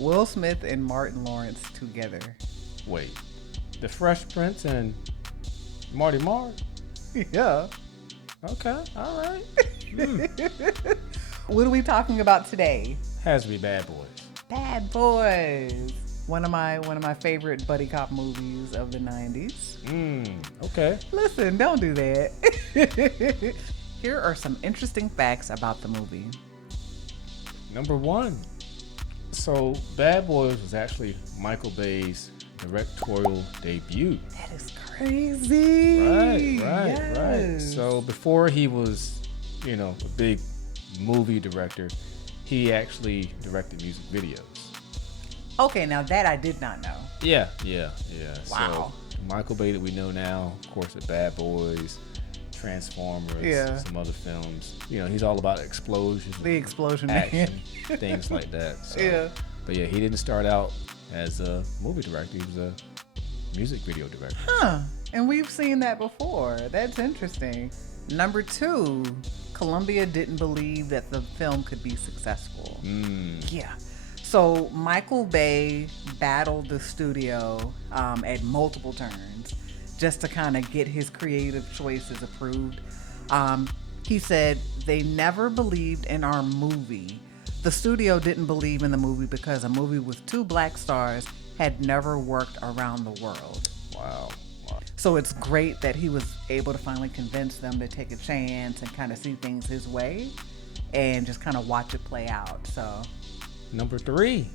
Will Smith and Martin Lawrence together. Wait, The Fresh Prince and Marty Mark? Yeah. Okay, all right. What are we talking about today? Has to be Bad Boys. Bad Boys. One of my favorite buddy cop movies of the 90s. Okay. Listen, don't do that. Here are some interesting facts about the movie. Number one. So, Bad Boys was actually Michael Bay's directorial debut. That is crazy. Right. Yes. So, before he was, a big movie director, he actually directed music videos. Okay, now that I did not know. Yeah. Wow. So, Michael Bay that we know now, of course, the Bad Boys, Transformers, some other films. He's all about explosions. The explosion action, man. things like that. So, Yeah. But yeah, he didn't start out as a movie director. He was a music video director. Huh. And we've seen that before. That's interesting. Number 2, Columbia didn't believe that the film could be successful. Yeah. So Michael Bay battled the studio at multiple turns just to kind of get his creative choices approved. He said, they never believed in our movie. The studio didn't believe in the movie because a movie with 2 black stars had never worked around the world. Wow. So it's great that he was able to finally convince them to take a chance and kind of see things his way and just kind of watch it play out. So Number 3.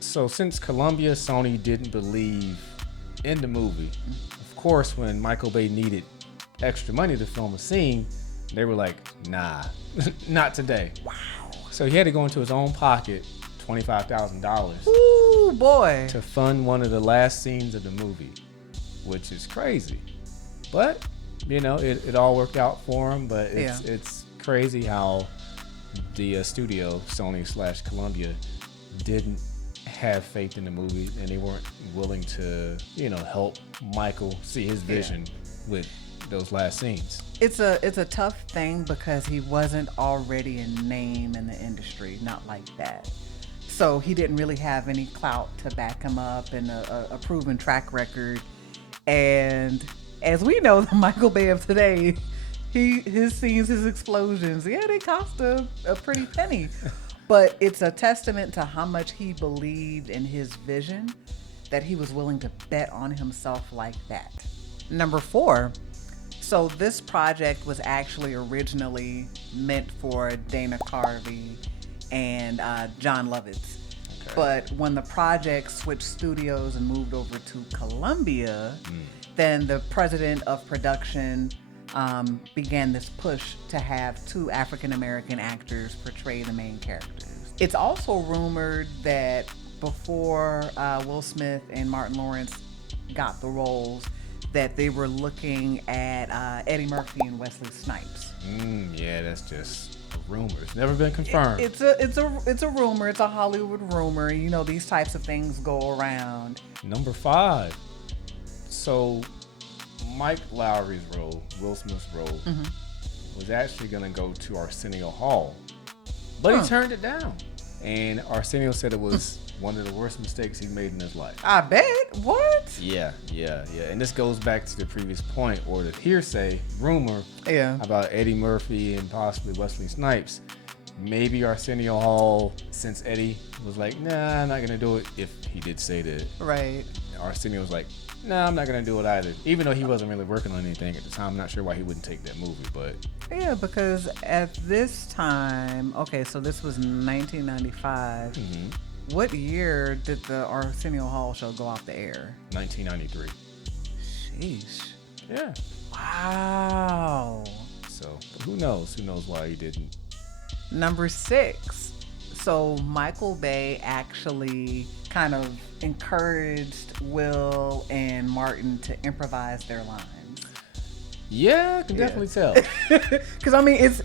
So since Columbia, Sony didn't believe in the movie, of course, when Michael Bay needed extra money to film a scene, they were like, nah, not today. wow. So he had to go into his own pocket, $25,000, Ooh, boy. to fund one of the last scenes of the movie, which is crazy. But, it all worked out for him, but it's crazy how the studio, Sony/Columbia, didn't have faith in the movie, and they weren't willing to, help Michael see his vision with those last scenes. It's a tough thing because he wasn't already a name in the industry, not like that. So he didn't really have any clout to back him up and a proven track record. And as we know, the Michael Bay of today, his scenes, his explosions, they cost a pretty penny. But it's a testament to how much he believed in his vision that he was willing to bet on himself like that. Number 4. So this project was actually originally meant for Dana Carvey and John Lovitz. Okay. But when the project switched studios and moved over to Columbia, then the president of production began this push to have 2 African-American actors portray the main characters. It's also rumored that before Will Smith and Martin Lawrence got the roles, that they were looking at Eddie Murphy and Wesley Snipes. Yeah, that's just a rumor. It's never been confirmed. It's a rumor. It's a Hollywood rumor. These types of things go around. Number 5. So Mike Lowry's role, Will Smith's role, was actually going to go to Arsenio Hall, but he turned it down. And Arsenio said it was one of the worst mistakes he made in his life. I bet. What? Yeah. And this goes back to the previous point, or the hearsay rumor about Eddie Murphy and possibly Wesley Snipes. Maybe Arsenio Hall, since Eddie was like, nah, I'm not going to do it, if he did say that. Right. Arsenio was like, nah, I'm not going to do it either. Even though he wasn't really working on anything at the time. I'm not sure why he wouldn't take that movie, but... Yeah, because at this time, okay, so this was 1995. What year did the Arsenio Hall show go off the air? 1993. Sheesh. Yeah. Wow. So, but who knows? Who knows why he didn't? Number 6. So Michael Bay actually kind of encouraged Will and Martin to improvise their lines. Yeah, I can definitely tell. Because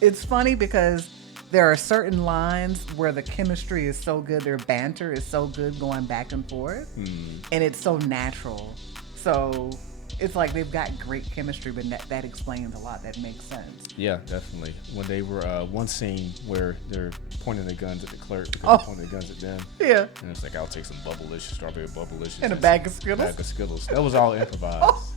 it's funny because there are certain lines where the chemistry is so good, their banter is so good going back and forth, and it's so natural. So it's like they've got great chemistry, but that explains a lot. That makes sense. Yeah, definitely. When they were one scene where they're pointing their guns at the clerk because they're pointing their guns at them. Yeah. And it's like, I'll take some Bubblicious, strawberry Bubblicious. And a bag of Skittles. Bag of Skittles. That was all improvised.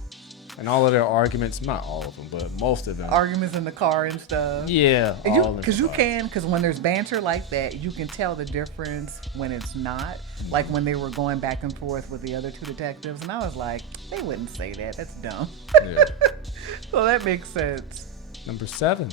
And all of their arguments, not all of them, but most of them. Arguments in the car and stuff. Yeah. Because when there's banter like that, you can tell the difference when it's not. Like when they were going back and forth with the other two detectives. And I was like, they wouldn't say that. That's dumb. Yeah. So that makes sense. Number 7.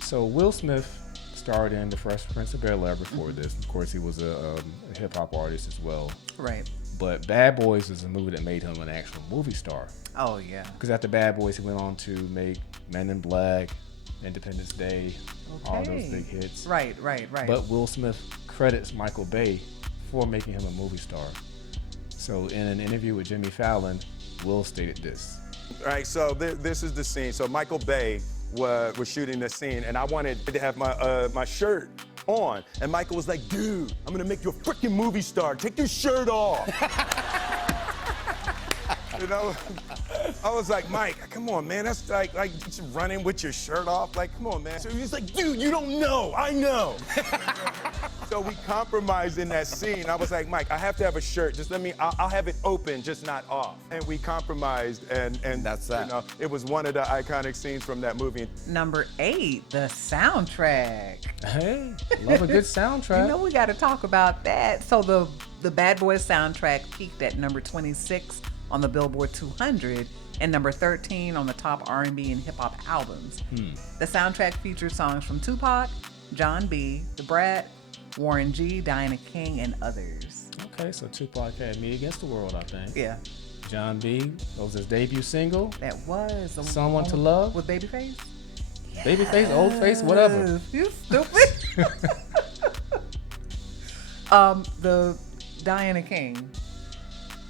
So Will Smith starred in The Fresh Prince of Bel-Air before this. Of course, he was a hip hop artist as well. Right. But Bad Boys is a movie that made him an actual movie star. Oh, yeah. Because after Bad Boys, he went on to make Men in Black, Independence Day, all those big hits. Right. But Will Smith credits Michael Bay for making him a movie star. So in an interview with Jimmy Fallon, Will stated this. All right, so this is the scene. So Michael Bay was shooting this scene, and I wanted to have my shirt on. And Michael was like, dude, I'm gonna make you a freaking movie star. Take your shirt off. You know, I was like, Mike, come on, man. That's like just running with your shirt off. Like, come on, man. So he's like, dude, you don't know. I know. So we compromised in that scene. I was like, Mike, I have to have a shirt. Just I'll have it open, just not off. And we compromised, and that's that. You know, it was one of the iconic scenes from that movie. Number 8, the soundtrack. Hey, love a good soundtrack. You know, we got to talk about that. So the Bad Boys soundtrack peaked at number 26 on the Billboard 200 and number 13 on the top R&B and hip-hop albums. The soundtrack features songs from Tupac, John B., The Brat, Warren G., Diana King, and others. Okay, so Tupac had Me Against the World, I think. Yeah. John B., that was his debut single. That was. Someone to Love. With Babyface? Yes. Babyface, old face, whatever. You stupid. The Diana King.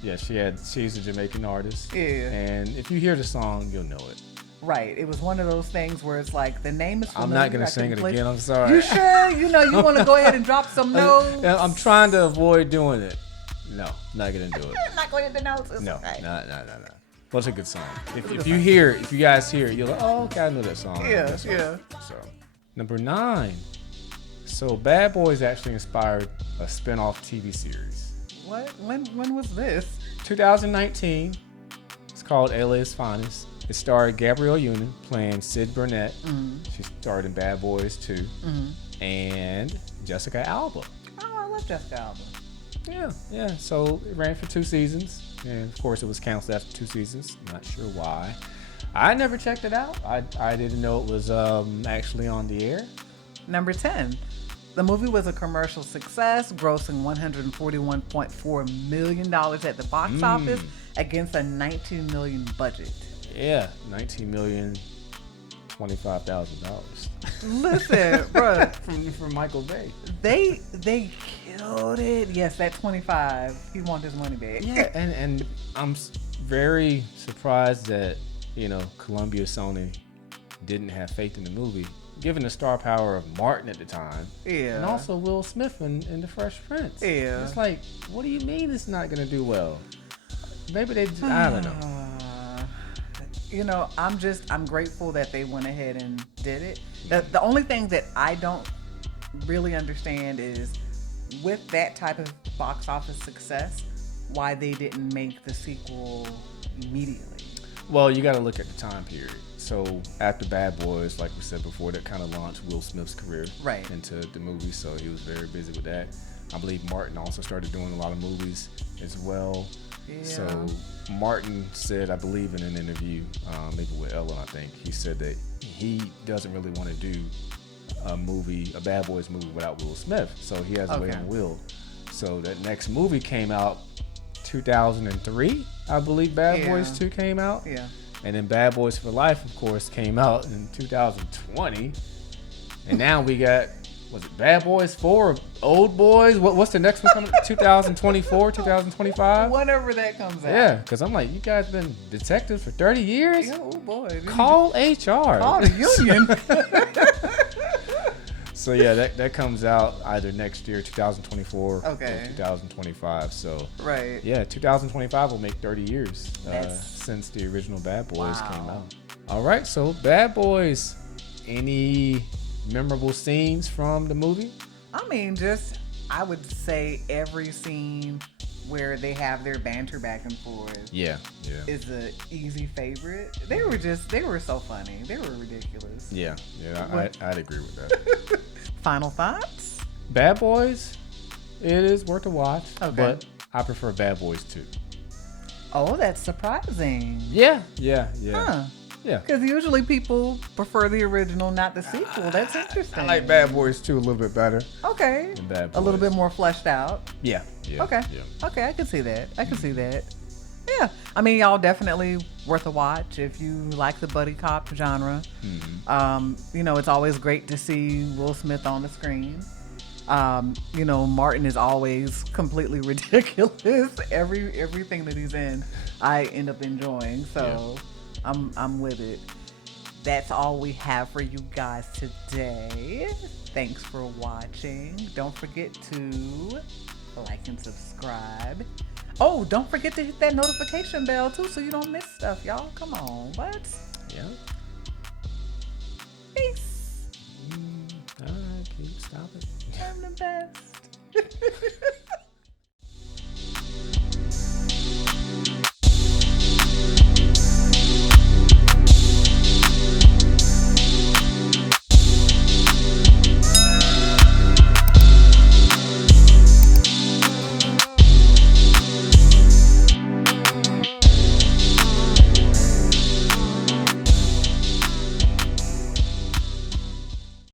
Yeah, she's a Jamaican artist. Yeah. And if you hear the song, you'll know it. Right. It was one of those things where it's like the name is familiar. I'm not going to sing it again. I'm sorry. You sure? You know, you want to go ahead and drop some notes? I'm trying to avoid doing it. No, not going to do it. Not going to the notes. It's No, okay. no. But it's a good song. If you guys hear it, you're like, oh, okay, I know that song. Yeah. So, number 9. So Bad Boys actually inspired a spin-off TV series. What? When was this? 2019. It's called LA's Finest. It starred Gabrielle Union playing Sid Burnett. Mm-hmm. She starred in Bad Boys 2. Mm-hmm. And Jessica Alba. Oh, I love Jessica Alba. Yeah. So it ran for 2 seasons. And of course it was canceled after 2 seasons. Not sure why. I never checked it out. I didn't know it was actually on the air. Number 10. The movie was a commercial success, grossing $141.4 million at the box office against a $19 million budget. Yeah, $19,025,000. Listen, bro, from Michael Bay. They killed it. Yes, that 25. He wants his money back. Yeah, and I'm very surprised that Columbia Sony didn't have faith in the movie, given the star power of Martin at the time. Yeah. And also Will Smith in The Fresh Prince. Yeah. It's like, what do you mean it's not going to do well? Maybe they, I don't know. I'm grateful that they went ahead and did it. The only thing that I don't really understand is with that type of box office success, why they didn't make the sequel immediately. Well, you got to look at the time period. So after Bad Boys, like we said before, that kind of launched Will Smith's career into the movie. So he was very busy with that. I believe Martin also started doing a lot of movies as well. Yeah. So Martin said, I believe in an interview, maybe with Ellen, I think, he said that he doesn't really want to do a Bad Boys movie without Will Smith. So he has to wait on Will. So that next movie came out 2003, I believe Bad Boys 2 came out. Yeah. And then Bad Boys for Life, of course, came out in 2020. And now we got, was it Bad Boys 4, Old Boys? What's the next one coming? 2024, 2025? Whenever that comes out. Yeah, because I'm like, you guys been detectives for 30 years? Yeah, oh boy. Call HR. Call the union. So yeah, that comes out either next year, 2024, Okay. or 2025. So Right. yeah, 2025 will make 30 years That's- since the original Bad Boys came Wow. out. All right, so Bad Boys. Any memorable scenes from the movie? I mean, I would say every scene where they have their banter back and forth Yeah. is an easy favorite. They were so funny. They were ridiculous. Yeah, What? I'd agree with that. Final thoughts? Bad Boys, it is worth a watch, Okay. but I prefer Bad Boys 2. Oh, that's surprising. Yeah. Huh. Yeah. Because usually people prefer the original, not the sequel. That's interesting. I like Bad Boys 2 a little bit better Okay. than Bad A little Boys. bit more fleshed out. Yeah. Okay. Yeah. Okay, I can see that. Yeah. I mean, y'all definitely worth a watch if you like the buddy cop genre. It's always great to see Will Smith on the screen. Martin is always completely ridiculous. Everything that he's in, I end up enjoying. So I'm with it. That's all we have for you guys today. Thanks for watching. Don't forget to like and subscribe. Oh, don't forget to hit that notification bell too so you don't miss stuff, y'all. Come on. What? Yeah. Peace. All right, keep stopping. I'm the best.